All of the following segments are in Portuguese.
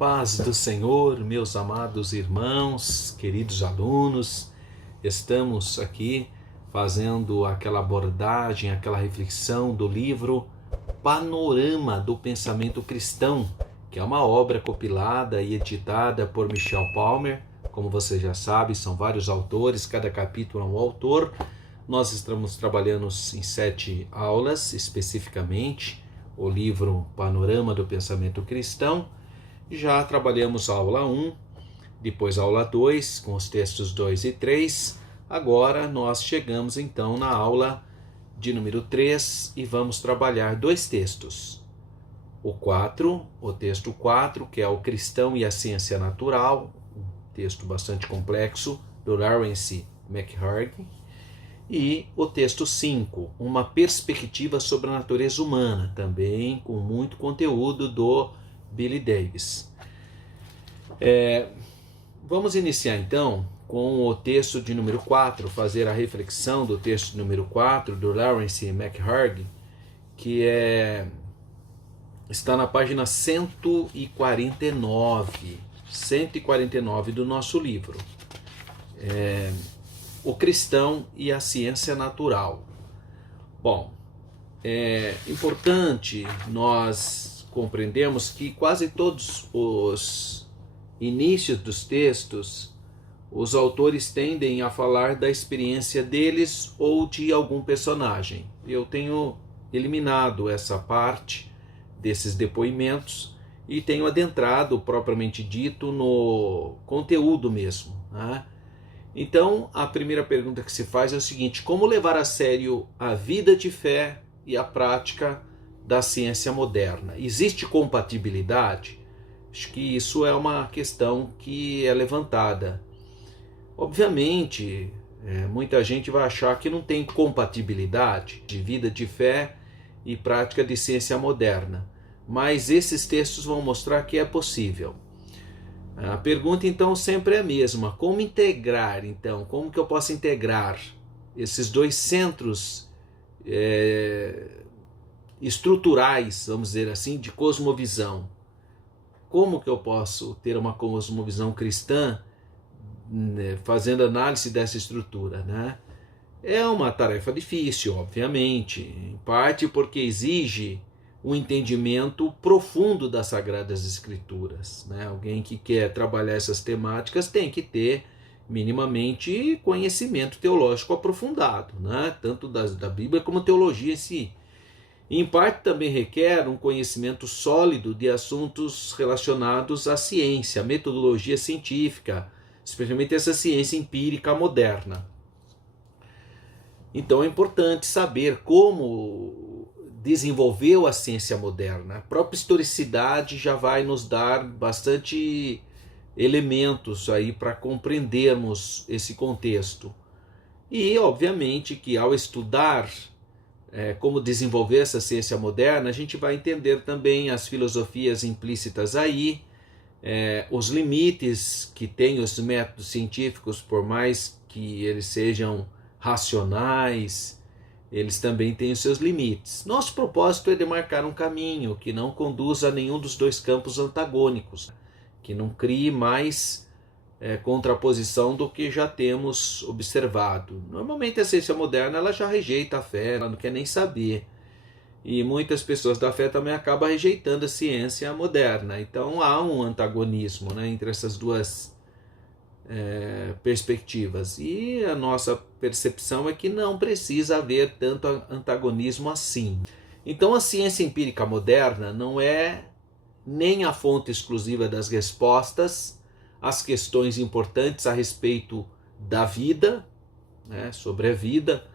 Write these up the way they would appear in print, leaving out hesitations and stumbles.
Paz do Senhor, meus amados irmãos, queridos alunos, estamos aqui fazendo aquela abordagem, aquela reflexão do livro Panorama do Pensamento Cristão, que é uma obra compilada e editada por Michel Palmer. Como você já sabe, são vários autores, cada capítulo é um autor. Nós estamos trabalhando em 7 aulas, especificamente, o livro Panorama do Pensamento Cristão. Já trabalhamos a aula 1, depois a aula 2, com os textos 2 e 3. Agora nós chegamos então na aula de número 3 e vamos trabalhar 2 textos. O texto 4, que é o Cristão e a Ciência Natural, um texto bastante complexo, do Lawrence McHugh. E o texto 5, Uma Perspectiva sobre a Natureza Humana, também com muito conteúdo do Billy Davis. Vamos iniciar então com o texto de número 4, fazer a reflexão do texto número 4 do Lawrence McHugh, que está na página 149 do nosso livro. O Cristão e a Ciência Natural. Bom, é importante nós compreendemos que quase todos os inícios dos textos, os autores tendem a falar da experiência deles ou de algum personagem. Eu tenho eliminado essa parte desses depoimentos e tenho adentrado, propriamente dito, no conteúdo mesmo, né? Então, a primeira pergunta que se faz é o seguinte: como levar a sério a vida de fé e a prática da ciência moderna? Existe compatibilidade? Acho que isso é uma questão que é levantada. Obviamente, muita gente vai achar que não tem compatibilidade de vida de fé e prática de ciência moderna, mas esses textos vão mostrar que é possível. A pergunta então sempre é a mesma: como integrar então? Como que eu posso integrar esses 2 centros estruturais, vamos dizer assim, de cosmovisão? Como que eu posso ter uma cosmovisão cristã, né, fazendo análise dessa estrutura, né? É uma tarefa difícil, obviamente, em parte porque exige um entendimento profundo das Sagradas Escrituras, né? Alguém que quer trabalhar essas temáticas tem que ter minimamente conhecimento teológico aprofundado, né? Tanto da Bíblia como teologia em si. Em parte também requer um conhecimento sólido de assuntos relacionados à ciência, à metodologia científica, especialmente essa ciência empírica moderna. Então é importante saber como desenvolveu a ciência moderna. A própria historicidade já vai nos dar bastante elementos aí para compreendermos esse contexto. E, obviamente, que ao estudar como desenvolver essa ciência moderna, a gente vai entender também as filosofias implícitas aí, os limites que têm os métodos científicos, por mais que eles sejam racionais, eles também têm os seus limites. Nosso propósito é demarcar um caminho que não conduza a nenhum dos 2 campos antagônicos, que não crie mais contraposição do que já temos observado. Normalmente a ciência moderna ela já rejeita a fé, ela não quer nem saber. E muitas pessoas da fé também acabam rejeitando a ciência moderna. Então há um antagonismo, né, entre essas 2 perspectivas. E a nossa percepção é que não precisa haver tanto antagonismo assim. Então a ciência empírica moderna não é nem a fonte exclusiva das respostas às questões importantes a respeito da vida, né, sobre a vida,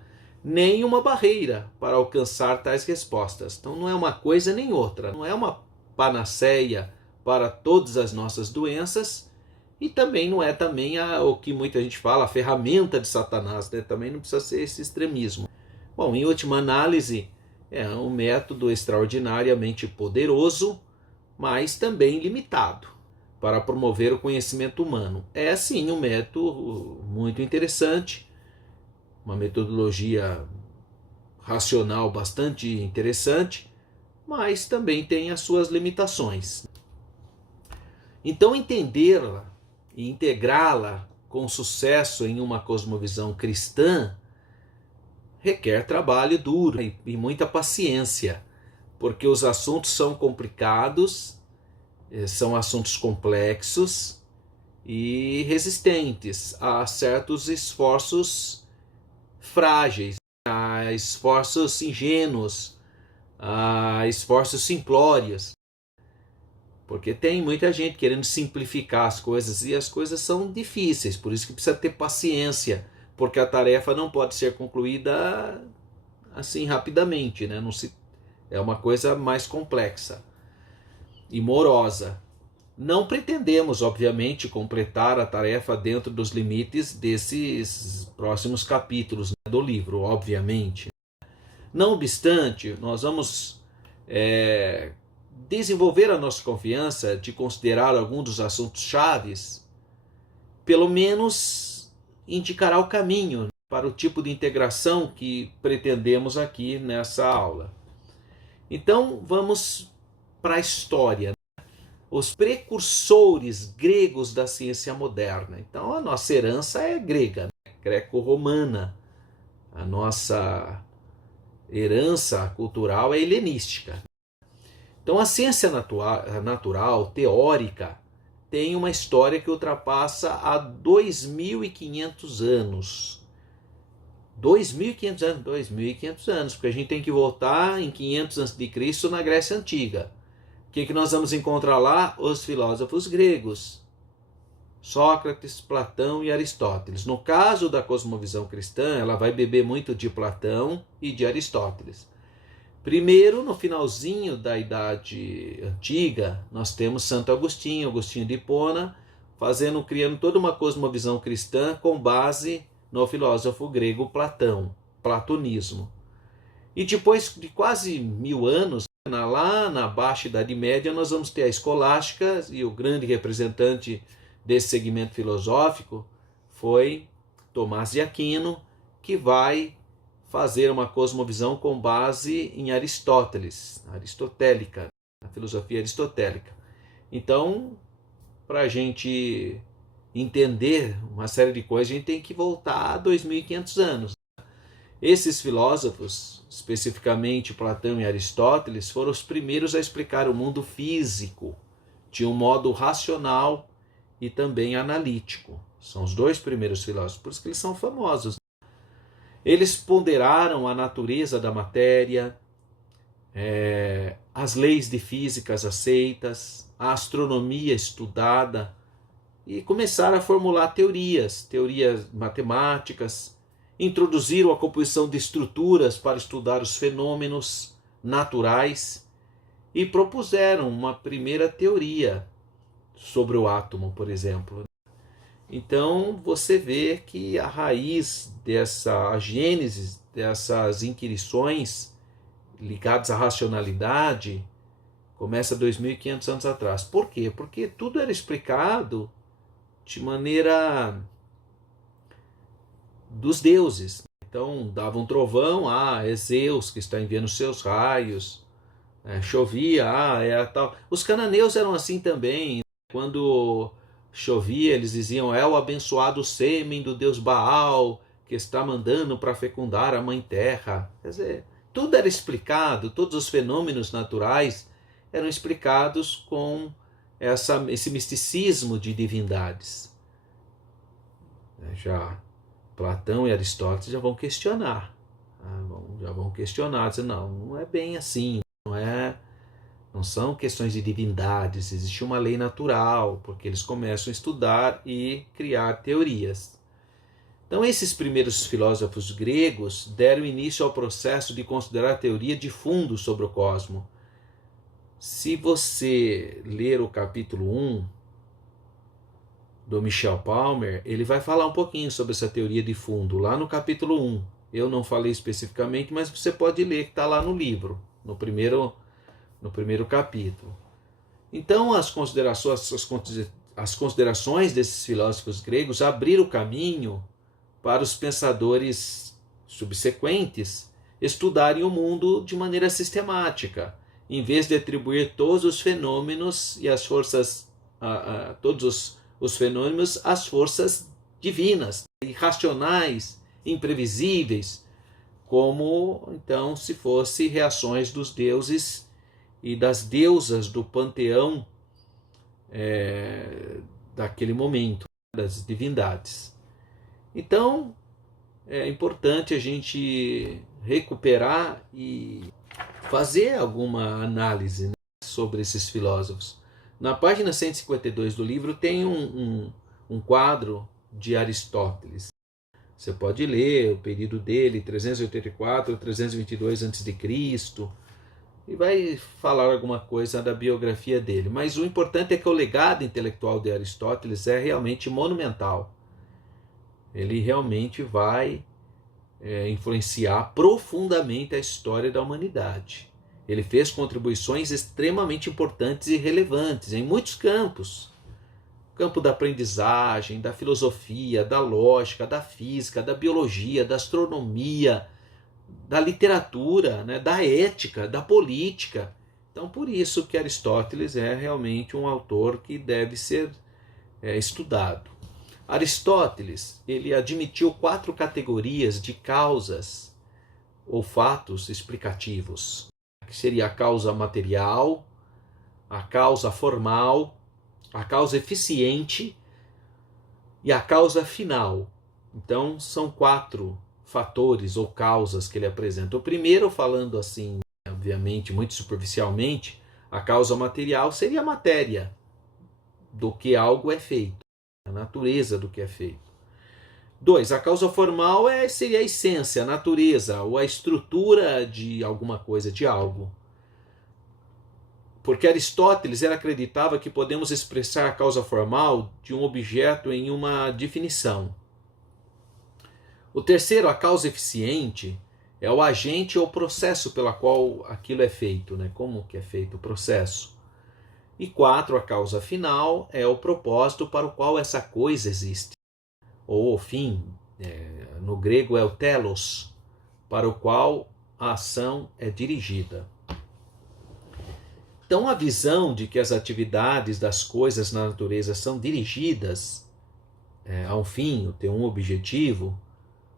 nem uma barreira para alcançar tais respostas. Então não é uma coisa nem outra, não é uma panaceia para todas as nossas doenças, e também não é também o que muita gente fala, a ferramenta de Satanás, né? Também não precisa ser esse extremismo. Bom, em última análise, é um método extraordinariamente poderoso, mas também limitado para promover o conhecimento humano. É sim um método muito interessante, uma metodologia racional bastante interessante, mas também tem as suas limitações. Então, entendê-la e integrá-la com sucesso em uma cosmovisão cristã requer trabalho duro e muita paciência, porque os assuntos são complicados, são assuntos complexos e resistentes a certos esforços frágeis, a esforços ingênuos, a esforços simplórios. Porque tem muita gente querendo simplificar as coisas e as coisas são difíceis, por isso que precisa ter paciência, porque a tarefa não pode ser concluída assim rapidamente, né? É uma coisa mais complexa e morosa. Não pretendemos, obviamente, completar a tarefa dentro dos limites desses próximos capítulos, né, do livro, obviamente. Não obstante, nós vamos desenvolver a nossa confiança de considerar algum dos assuntos chaves, pelo menos indicará o caminho para o tipo de integração que pretendemos aqui nessa aula. Então vamos para a história, os precursores gregos da ciência moderna. Então a nossa herança é grega, né? Greco-romana. A nossa herança cultural é helenística. Então a ciência natural, teórica, tem uma história que ultrapassa a 2.500 anos. 2.500 anos, porque a gente tem que voltar em 500 a.C. na Grécia Antiga. O que nós vamos encontrar lá? Os filósofos gregos. Sócrates, Platão e Aristóteles. No caso da cosmovisão cristã, ela vai beber muito de Platão e de Aristóteles. Primeiro, no finalzinho da Idade Antiga, nós temos Santo Agostinho, Agostinho de Hipona, criando toda uma cosmovisão cristã com base no filósofo grego Platão, platonismo. E depois de quase 1000 anos, lá na Baixa Idade Média, nós vamos ter a escolástica, e o grande representante desse segmento filosófico foi Tomás de Aquino, que vai fazer uma cosmovisão com base em Aristóteles, aristotélica, a filosofia aristotélica. Então, para a gente entender uma série de coisas, a gente tem que voltar a 2.500 anos. Esses filósofos, especificamente Platão e Aristóteles, foram os primeiros a explicar o mundo físico de um modo racional e também analítico. São os dois primeiros filósofos, por isso que eles são famosos. Eles ponderaram a natureza da matéria, as leis de físicas aceitas, a astronomia estudada, e começaram a formular teorias matemáticas, introduziram a composição de estruturas para estudar os fenômenos naturais e propuseram uma primeira teoria sobre o átomo, por exemplo. Então você vê que a raiz a gênese dessas inquirições ligadas à racionalidade começa 2.500 anos atrás. Por quê? Porque tudo era explicado de maneira dos deuses. Então dava um trovão, é Zeus que está enviando seus raios, chovia, é tal. Os cananeus eram assim também. Quando chovia, eles diziam, é o abençoado sêmen do deus Baal que está mandando para fecundar a mãe terra. Quer dizer, tudo era explicado, todos os fenômenos naturais eram explicados com esse misticismo de divindades. Já Platão e Aristóteles já vão questionar, dizer, não é bem assim, não são questões de divindades, existe uma lei natural, porque eles começam a estudar e criar teorias. Então esses primeiros filósofos gregos deram início ao processo de considerar a teoria de fundo sobre o cosmos. Se você ler o capítulo 1 do Michel Palmer, ele vai falar um pouquinho sobre essa teoria de fundo, lá no capítulo 1. Eu não falei especificamente, mas você pode ler, que está lá no livro, no primeiro capítulo. Então as considerações desses filósofos gregos abriram o caminho para os pensadores subsequentes estudarem o mundo de maneira sistemática, em vez de atribuir todos os fenômenos e as forças todos os fenômenos às forças divinas, irracionais, imprevisíveis, como então se fosse reações dos deuses e das deusas do panteão daquele momento, das divindades. Então, é importante a gente recuperar e fazer alguma análise, né, sobre esses filósofos. Na página 152 do livro tem um quadro de Aristóteles. Você pode ler o período dele, 384 a 322 a.C., e vai falar alguma coisa da biografia dele. Mas o importante é que o legado intelectual de Aristóteles é realmente monumental. Ele realmente vai influenciar profundamente a história da humanidade. Ele fez contribuições extremamente importantes e relevantes em muitos campos. O campo da aprendizagem, da filosofia, da lógica, da física, da biologia, da astronomia, da literatura, né, da ética, da política. Então, por isso que Aristóteles é realmente um autor que deve ser estudado. Aristóteles, ele admitiu 4 categorias de causas ou fatos explicativos, que seria a causa material, a causa formal, a causa eficiente e a causa final. Então, são 4 fatores ou causas que ele apresenta. O primeiro, falando assim, obviamente, muito superficialmente, a causa material seria a matéria do que algo é feito, a natureza do que é feito. 2, a causa formal seria a essência, a natureza ou a estrutura de alguma coisa, de algo. Porque Aristóteles acreditava que podemos expressar a causa formal de um objeto em uma definição. O terceiro, a causa eficiente, é o agente ou processo pela qual aquilo é feito, né? Como que é feito o processo. E 4, a causa final, é o propósito para o qual essa coisa existe. Ou o fim, no grego é o telos, para o qual a ação é dirigida. Então, a visão de que as atividades das coisas na natureza são dirigidas a um fim, ter um objetivo,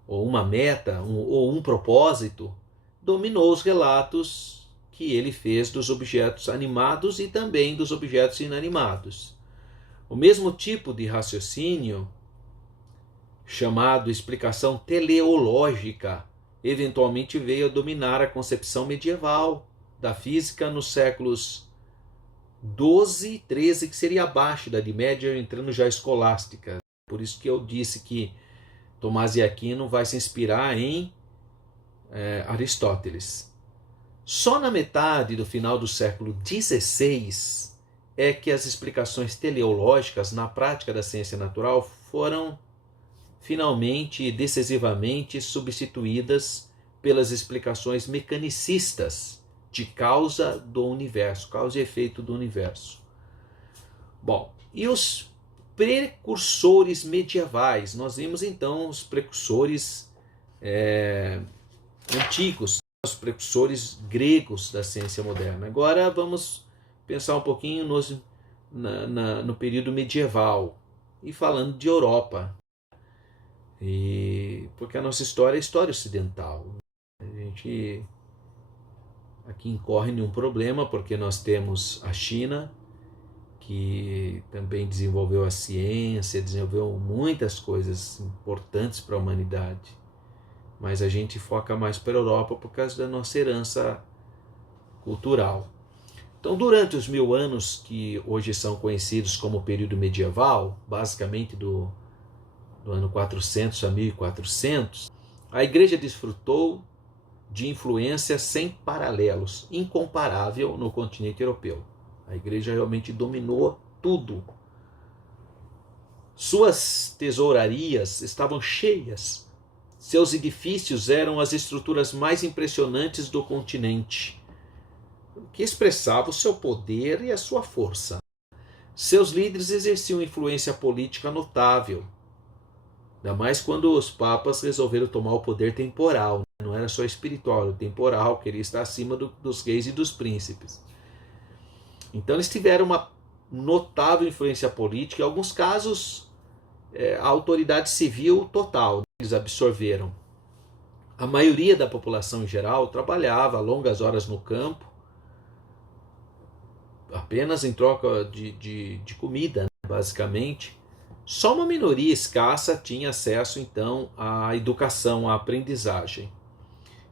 ou uma meta, ou um propósito, dominou os relatos que ele fez dos objetos animados e também dos objetos inanimados. O mesmo tipo de raciocínio, chamado explicação teleológica, eventualmente veio a dominar a concepção medieval da física nos séculos 12 e 13, que seria abaixo da Idade Média, entrando já escolástica. Por isso que eu disse que Tomás de Aquino vai se inspirar em Aristóteles. Só na metade do final do século XVI é que as explicações teleológicas na prática da ciência natural foram finalmente e decisivamente substituídas pelas explicações mecanicistas de causa do universo, causa e efeito do universo. Bom, e os precursores medievais? Nós vimos então os precursores antigos, os precursores gregos da ciência moderna. Agora vamos pensar um pouquinho no período medieval e falando de Europa. Porque a nossa história é história ocidental. A gente aqui incorre em um problema porque nós temos a China, que também desenvolveu a ciência, desenvolveu muitas coisas importantes para a humanidade. Mas a gente foca mais para a Europa por causa da nossa herança cultural. Então, durante os 1000 anos que hoje são conhecidos como período medieval, basicamente do ano 400 a 1400, a Igreja desfrutou de influência sem paralelos, incomparável no continente europeu. A Igreja realmente dominou tudo. Suas tesourarias estavam cheias. Seus edifícios eram as estruturas mais impressionantes do continente, que expressava o seu poder e a sua força. Seus líderes exerciam influência política notável, ainda mais quando os papas resolveram tomar o poder temporal. Não era só espiritual, era temporal, queria estar acima dos reis e dos príncipes. Então eles tiveram uma notável influência política, em alguns casos a autoridade civil total, eles absorveram. A maioria da população em geral trabalhava longas horas no campo, apenas em troca de comida, né, basicamente. Só uma minoria escassa tinha acesso, então, à educação, à aprendizagem.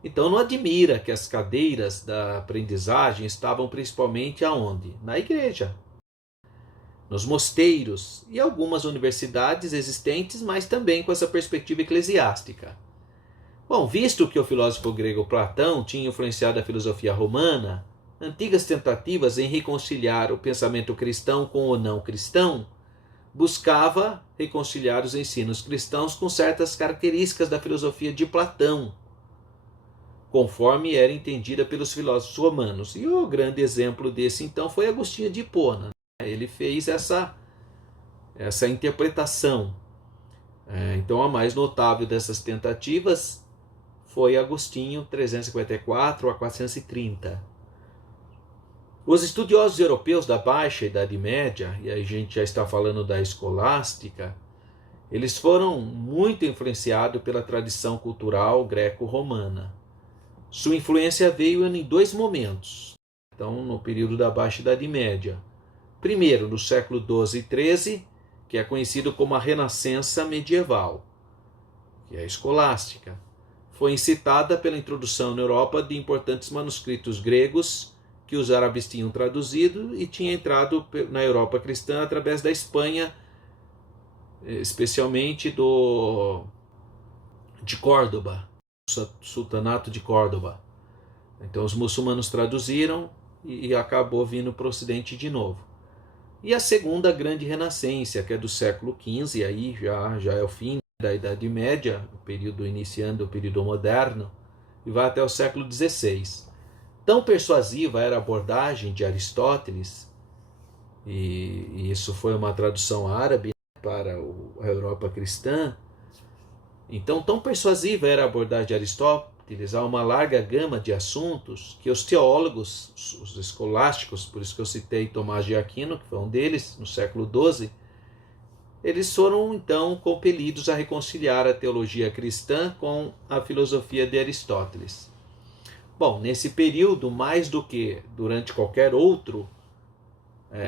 Então não admira que as cadeiras da aprendizagem estavam principalmente aonde? Na igreja, nos mosteiros e algumas universidades existentes, mas também com essa perspectiva eclesiástica. Bom, visto que o filósofo grego Platão tinha influenciado a filosofia romana, antigas tentativas em reconciliar o pensamento cristão com o não cristão buscava reconciliar os ensinos cristãos com certas características da filosofia de Platão, conforme era entendida pelos filósofos romanos. E o grande exemplo desse, então, foi Agostinho de Hipona. Ele fez essa interpretação. Então, a mais notável dessas tentativas foi Agostinho, 354 a 430. Os estudiosos europeus da Baixa Idade Média, e a gente já está falando da escolástica, eles foram muito influenciados pela tradição cultural greco-romana. Sua influência veio em dois momentos. Então, no período da Baixa Idade Média. Primeiro, no século XII e XIII, que é conhecido como a Renascença medieval, que é a escolástica. Foi incitada pela introdução na Europa de importantes manuscritos gregos que os árabes tinham traduzido e tinha entrado na Europa cristã através da Espanha, especialmente de Córdoba, Sultanato de Córdoba. Então os muçulmanos traduziram e acabou vindo para o Ocidente de novo. E a segunda grande renascença, que é do século XV, aí já é o fim da Idade Média, o período iniciando o período moderno, e vai até o século XVI. Tão persuasiva era a abordagem de Aristóteles, e isso foi uma tradução árabe para a Europa cristã. Então, tão persuasiva era a abordagem de Aristóteles a uma larga gama de assuntos que os teólogos, os escolásticos, por isso que eu citei Tomás de Aquino, que foi um deles, no século XII, eles foram então compelidos a reconciliar a teologia cristã com a filosofia de Aristóteles. Bom, nesse período, mais do que durante qualquer outro,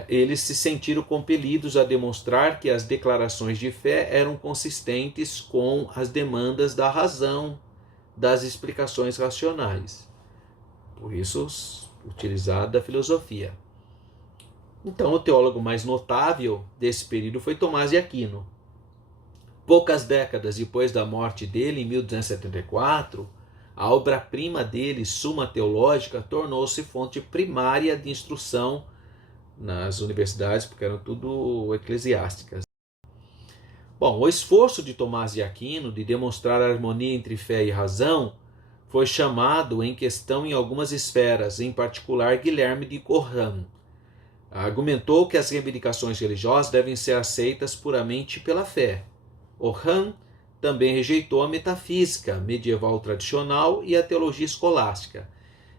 eles se sentiram compelidos a demonstrar que as declarações de fé eram consistentes com as demandas da razão, das explicações racionais. Por isso, utilizada a filosofia. Então, o teólogo mais notável desse período foi Tomás de Aquino. Poucas décadas depois da morte dele, em 1274, a obra-prima dele, Suma Teológica, tornou-se fonte primária de instrução nas universidades, porque eram tudo eclesiásticas. Bom, o esforço de Tomás de Aquino de demonstrar a harmonia entre fé e razão foi chamado em questão em algumas esferas, em particular Guilherme de Coram. Argumentou que as reivindicações religiosas devem ser aceitas puramente pela fé. Coram também rejeitou a metafísica medieval tradicional e a teologia escolástica.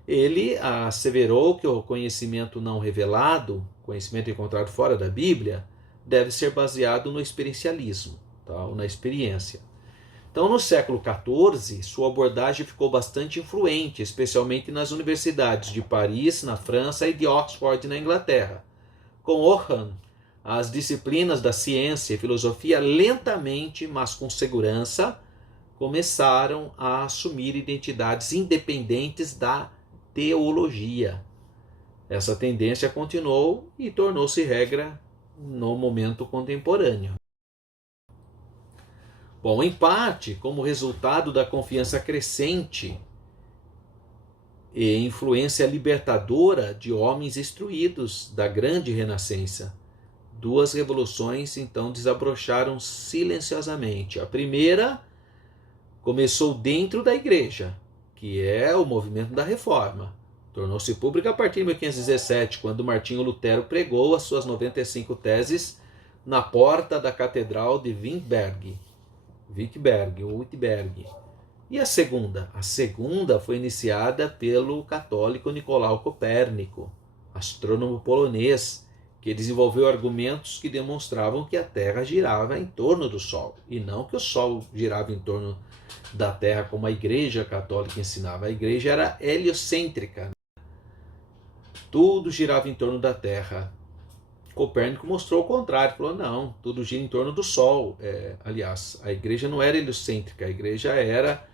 Ele asseverou que o conhecimento não revelado, conhecimento encontrado fora da Bíblia, deve ser baseado no experiencialismo, ou na experiência. Então, no século XIV, sua abordagem ficou bastante influente, especialmente nas universidades de Paris, na França, e de Oxford, na Inglaterra. Com Oran, as disciplinas da ciência e filosofia lentamente, mas com segurança, começaram a assumir identidades independentes da teologia. Essa tendência continuou e tornou-se regra no momento contemporâneo. Bom, em parte, como resultado da confiança crescente e influência libertadora de homens instruídos da grande renascença, duas revoluções então desabrocharam silenciosamente. A primeira começou dentro da igreja, que é o movimento da Reforma. Tornou-se pública a partir de 1517, quando Martinho Lutero pregou as suas 95 teses na porta da Catedral de Wittenberg. E a segunda? A segunda foi iniciada pelo católico Nicolau Copérnico, astrônomo polonês, porque desenvolveu argumentos que demonstravam que a Terra girava em torno do Sol, e não que o Sol girava em torno da Terra, como a Igreja Católica ensinava. A Igreja era heliocêntrica, tudo girava em torno da Terra. Copérnico mostrou o contrário, falou, não, tudo gira em torno do Sol. Aliás, a Igreja não era heliocêntrica, a Igreja era...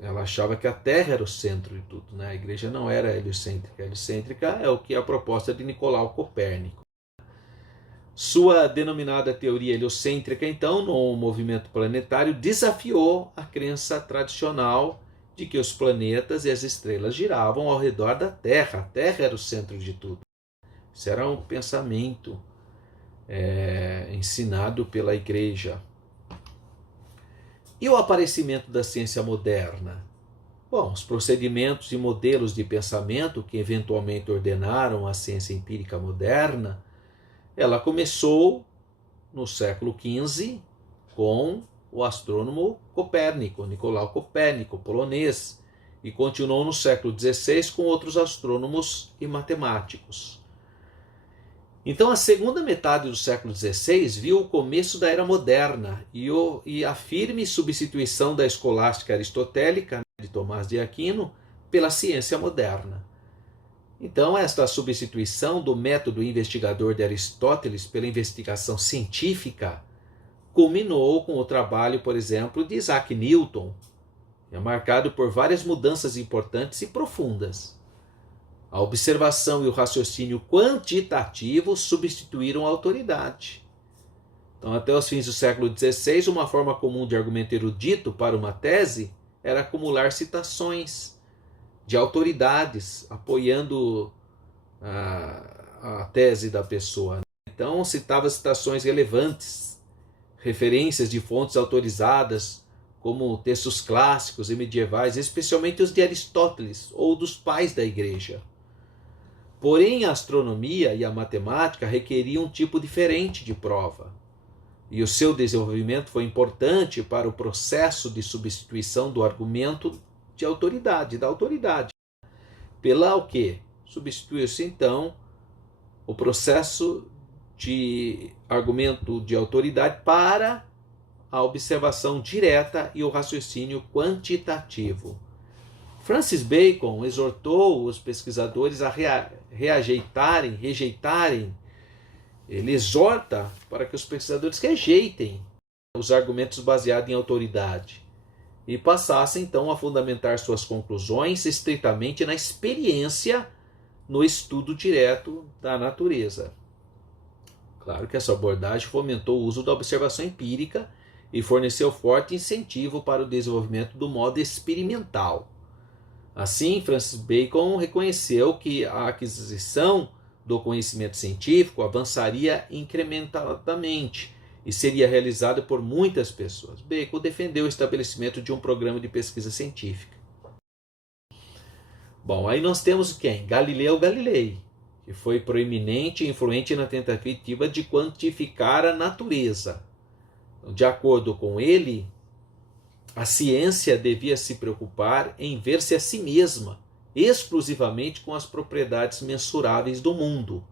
ela achava que a Terra era o centro de tudo, né? A Igreja não era heliocêntrica. A heliocêntrica é o que é a proposta de Nicolau Copérnico. Sua denominada teoria heliocêntrica, então, no movimento planetário, desafiou a crença tradicional de que os planetas e as estrelas giravam ao redor da Terra. A Terra era o centro de tudo. Isso era um pensamento ensinado pela Igreja. E o aparecimento da ciência moderna? Bom, os procedimentos e modelos de pensamento que eventualmente ordenaram a ciência empírica moderna, ela começou no século XV com o astrônomo Copérnico, Nicolau Copérnico, polonês, e continuou no século XVI com outros astrônomos e matemáticos. Então, a segunda metade do século XVI viu o começo da Era Moderna e a firme substituição da escolástica aristotélica de Tomás de Aquino pela ciência moderna. Então, esta substituição do método investigador de Aristóteles pela investigação científica culminou com o trabalho, por exemplo, de Isaac Newton, que é marcado por várias mudanças importantes e profundas. A observação e o raciocínio quantitativo substituíram a autoridade. Então, até os fins do século XVI, uma forma comum de argumento erudito para uma tese era acumular citações de autoridades apoiando a tese da pessoa. Então, citava citações relevantes, referências de fontes autorizadas, como textos clássicos e medievais, especialmente os de Aristóteles ou dos pais da Igreja. Porém, a astronomia e a matemática requeriam um tipo diferente de prova, e o seu desenvolvimento foi importante para o processo de substituição do argumento de autoridade, da autoridade. Pela o quê? Substituiu-se, então, o processo de argumento de autoridade para a observação direta e o raciocínio quantitativo. Francis Bacon exortou os pesquisadores a rejeitarem, ele exorta para que os pesquisadores rejeitem os argumentos baseados em autoridade e passassem então a fundamentar suas conclusões estritamente na experiência, no estudo direto da natureza. Claro que essa abordagem fomentou o uso da observação empírica e forneceu forte incentivo para o desenvolvimento do modo experimental. Assim, Francis Bacon reconheceu que a aquisição do conhecimento científico avançaria incrementalmente e seria realizada por muitas pessoas. Bacon defendeu o estabelecimento de um programa de pesquisa científica. Bom, aí nós temos quem? Galileu Galilei, que foi proeminente e influente na tentativa de quantificar a natureza. De acordo com ele, a ciência devia se preocupar em ver-se a si mesma exclusivamente com as propriedades mensuráveis do mundo,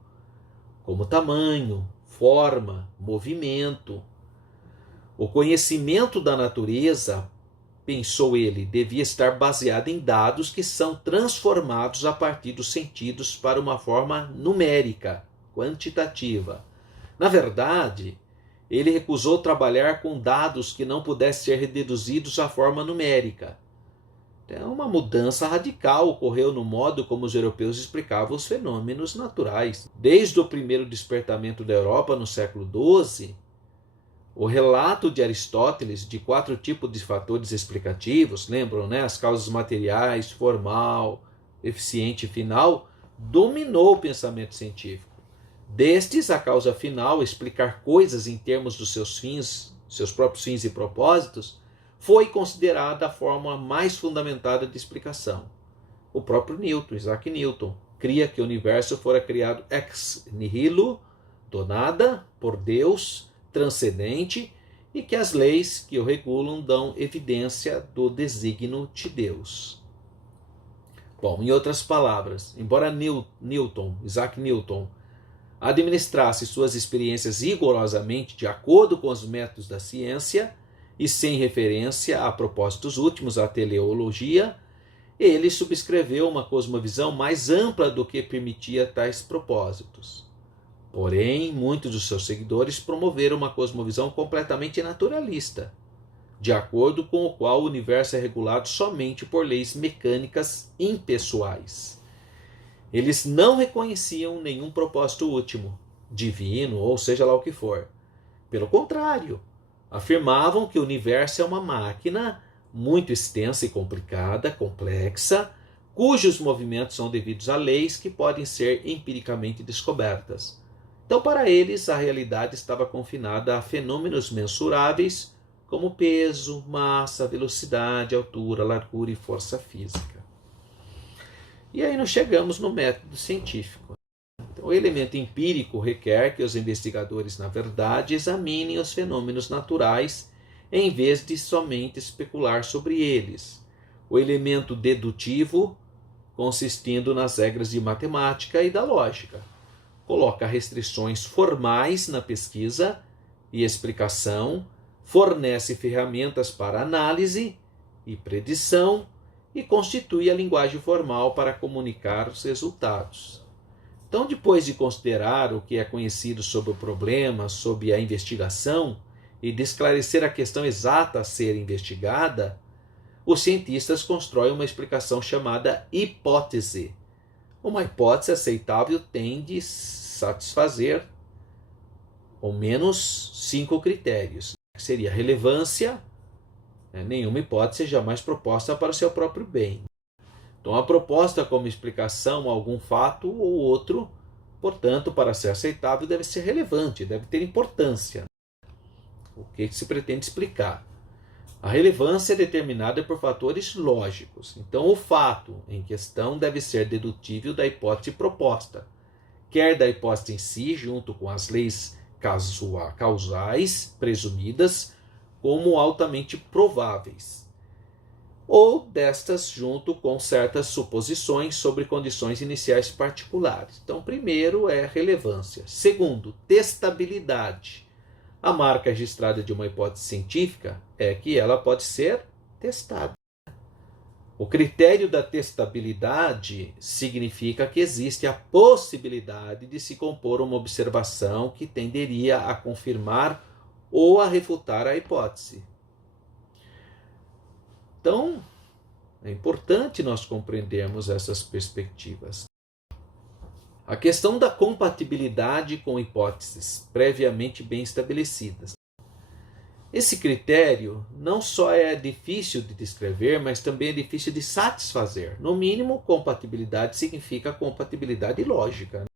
como tamanho, forma, movimento. O conhecimento da natureza, pensou ele, devia estar baseado em dados que são transformados a partir dos sentidos para uma forma numérica, quantitativa. Na verdade, ele recusou trabalhar com dados que não pudessem ser reduzidos à forma numérica. Então, uma mudança radical ocorreu no modo como os europeus explicavam os fenômenos naturais. Desde o primeiro despertamento da Europa no século XII, o relato de Aristóteles de 4 tipos de fatores explicativos, lembram, né? As causas materiais, formal, eficiente e final, dominou o pensamento científico. Destes, a causa final, explicar coisas em termos dos seus fins, seus próprios fins e propósitos, foi considerada a forma mais fundamentada de explicação. O próprio Newton, Isaac Newton, cria que o universo fora criado ex nihilo, do nada, por Deus, transcendente, e que as leis que o regulam dão evidência do desígnio de Deus. Bom, em outras palavras, embora Isaac Newton administrasse suas experiências rigorosamente de acordo com os métodos da ciência e sem referência a propósitos últimos, a teleologia, ele subscreveu uma cosmovisão mais ampla do que permitia tais propósitos. Porém, muitos dos seus seguidores promoveram uma cosmovisão completamente naturalista, de acordo com o qual o universo é regulado somente por leis mecânicas impessoais. Eles não reconheciam nenhum propósito último, divino, ou seja lá o que for. Pelo contrário, afirmavam que o universo é uma máquina muito extensa e complicada, complexa, cujos movimentos são devidos a leis que podem ser empiricamente descobertas. Então, para eles, a realidade estava confinada a fenômenos mensuráveis, como peso, massa, velocidade, altura, largura e força física. E aí nós chegamos no método científico. Então, o elemento empírico requer que os investigadores, na verdade, examinem os fenômenos naturais em vez de somente especular sobre eles. O elemento dedutivo, consistindo nas regras de matemática e da lógica, coloca restrições formais na pesquisa e explicação, fornece ferramentas para análise e predição e constitui a linguagem formal para comunicar os resultados. Então, depois de considerar o que é conhecido sobre o problema, sobre a investigação e de esclarecer a questão exata a ser investigada, os cientistas constroem uma explicação chamada hipótese. Uma hipótese aceitável tem de satisfazer ao menos 5 critérios, que seria relevância, nenhuma hipótese é jamais proposta para o seu próprio bem. Então, a proposta como explicação a algum fato ou outro, portanto, para ser aceitável, deve ser relevante, deve ter importância. O que se pretende explicar? A relevância é determinada por fatores lógicos. Então, o fato em questão deve ser dedutível da hipótese proposta, quer da hipótese em si, junto com as leis causais presumidas, como altamente prováveis, ou destas junto com certas suposições sobre condições iniciais particulares. Então, primeiro é relevância. Segundo, testabilidade. A marca registrada de uma hipótese científica é que ela pode ser testada. O critério da testabilidade significa que existe a possibilidade de se compor uma observação que tenderia a confirmar ou a refutar a hipótese. Então, é importante nós compreendermos essas perspectivas. A questão da compatibilidade com hipóteses previamente bem estabelecidas. Esse critério não só é difícil de descrever, mas também é difícil de satisfazer. No mínimo, compatibilidade significa compatibilidade lógica.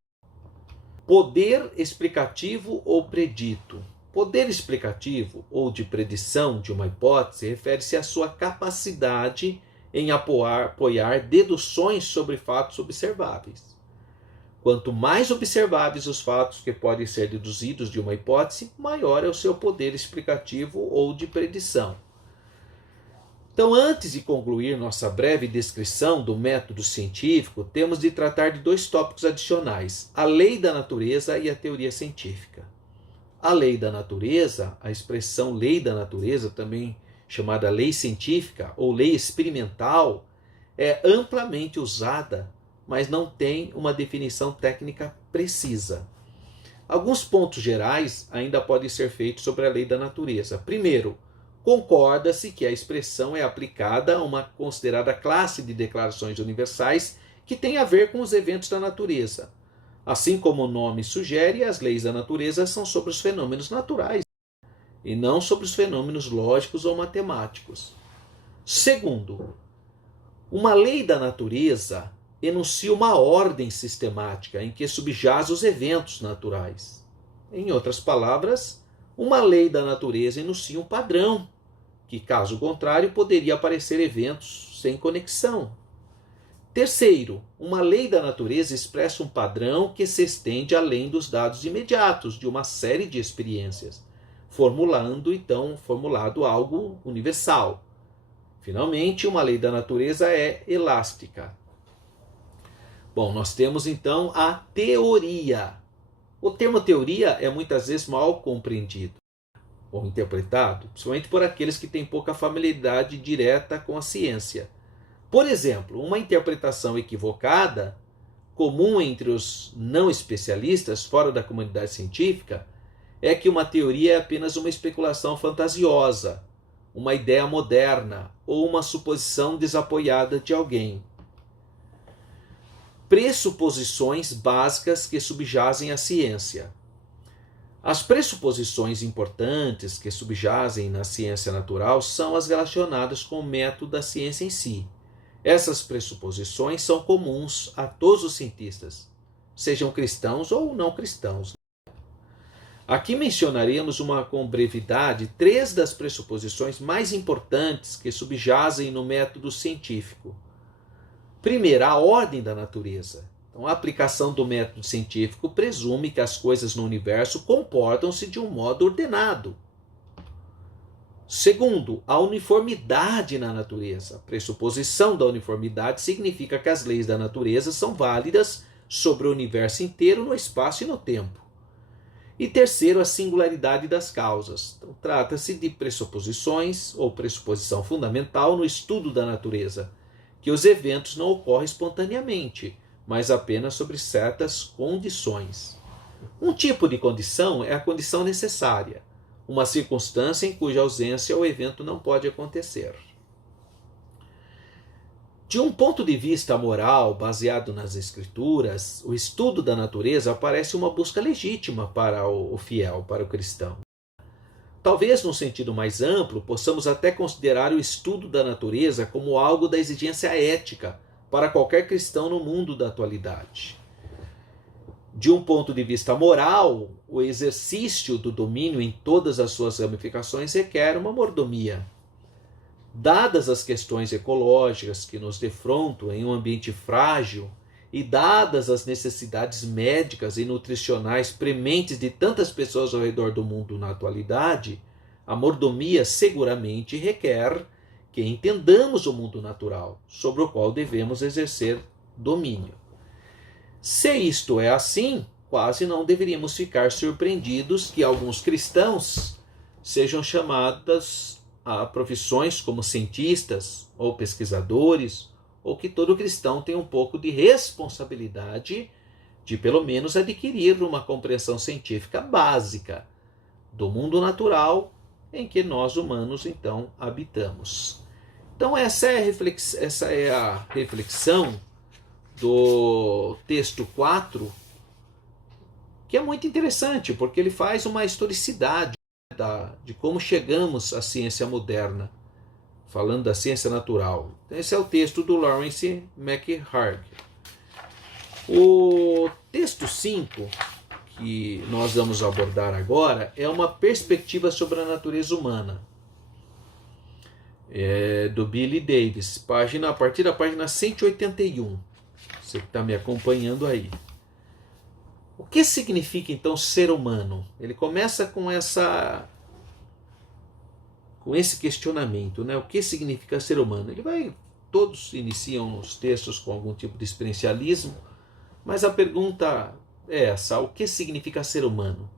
Poder explicativo ou predito. Poder explicativo ou de predição de uma hipótese refere-se à sua capacidade em apoiar deduções sobre fatos observáveis. Quanto mais observáveis os fatos que podem ser deduzidos de uma hipótese, maior é o seu poder explicativo ou de predição. Então, antes de concluir nossa breve descrição do método científico, temos de tratar de 2 tópicos adicionais: a lei da natureza e a teoria científica. A lei da natureza, a expressão lei da natureza, também chamada lei científica ou lei experimental, é amplamente usada, mas não tem uma definição técnica precisa. Alguns pontos gerais ainda podem ser feitos sobre a lei da natureza. Primeiro, concorda-se que a expressão é aplicada a uma considerada classe de declarações universais que tem a ver com os eventos da natureza. Assim como o nome sugere, as leis da natureza são sobre os fenômenos naturais e não sobre os fenômenos lógicos ou matemáticos. Segundo, uma lei da natureza enuncia uma ordem sistemática em que subjaz os eventos naturais. Em outras palavras, uma lei da natureza enuncia um padrão, que, caso contrário, poderia aparecer eventos sem conexão. Terceiro, uma lei da natureza expressa um padrão que se estende além dos dados imediatos de uma série de experiências, formulado algo universal. Finalmente, uma lei da natureza é elástica. Bom, nós temos então a teoria. O termo teoria é muitas vezes mal compreendido ou interpretado, principalmente por aqueles que têm pouca familiaridade direta com a ciência. Por exemplo, uma interpretação equivocada, comum entre os não especialistas fora da comunidade científica, é que uma teoria é apenas uma especulação fantasiosa, uma ideia moderna ou uma suposição desapoiada de alguém. Pressuposições básicas que subjazem a ciência. As pressuposições importantes que subjazem na ciência natural são as relacionadas com o método da ciência em si. Essas pressuposições são comuns a todos os cientistas, sejam cristãos ou não cristãos. Aqui mencionaremos com brevidade 3 das pressuposições mais importantes que subjazem no método científico. Primeiro, a ordem da natureza. Então, a aplicação do método científico presume que as coisas no universo comportam-se de um modo ordenado. Segundo, a uniformidade na natureza. A pressuposição da uniformidade significa que as leis da natureza são válidas sobre o universo inteiro, no espaço e no tempo. E terceiro, a singularidade das causas. Então, trata-se de pressuposições ou pressuposição fundamental no estudo da natureza, que os eventos não ocorrem espontaneamente, mas apenas sobre certas condições. Um tipo de condição é a condição necessária, uma circunstância em cuja ausência o evento não pode acontecer. De um ponto de vista moral, baseado nas Escrituras, o estudo da natureza parece uma busca legítima para o fiel, para o cristão. Talvez, num sentido mais amplo, possamos até considerar o estudo da natureza como algo da exigência ética para qualquer cristão no mundo da atualidade. De um ponto de vista moral, o exercício do domínio em todas as suas ramificações requer uma mordomia. Dadas as questões ecológicas que nos defrontam em um ambiente frágil e dadas as necessidades médicas e nutricionais prementes de tantas pessoas ao redor do mundo na atualidade, a mordomia seguramente requer que entendamos o mundo natural, sobre o qual devemos exercer domínio. Se isto é assim, quase não deveríamos ficar surpreendidos que alguns cristãos sejam chamados a profissões como cientistas ou pesquisadores, ou que todo cristão tenha um pouco de responsabilidade de, pelo menos, adquirir uma compreensão científica básica do mundo natural em que nós humanos, então, habitamos. Então, essa é a reflexão do texto 4, que é muito interessante, porque ele faz uma historicidade de como chegamos à ciência moderna, falando da ciência natural. Esse é o texto do Lawrence McHargue. O texto 5, que nós vamos abordar agora, é uma perspectiva sobre a natureza humana. É do Billy Davis, a partir da página 181. Você que está me acompanhando aí. O que significa então ser humano? Ele começa com esse questionamento, né? O que significa ser humano? Todos iniciam os textos com algum tipo de experiencialismo, mas a pergunta é essa: o que significa ser humano?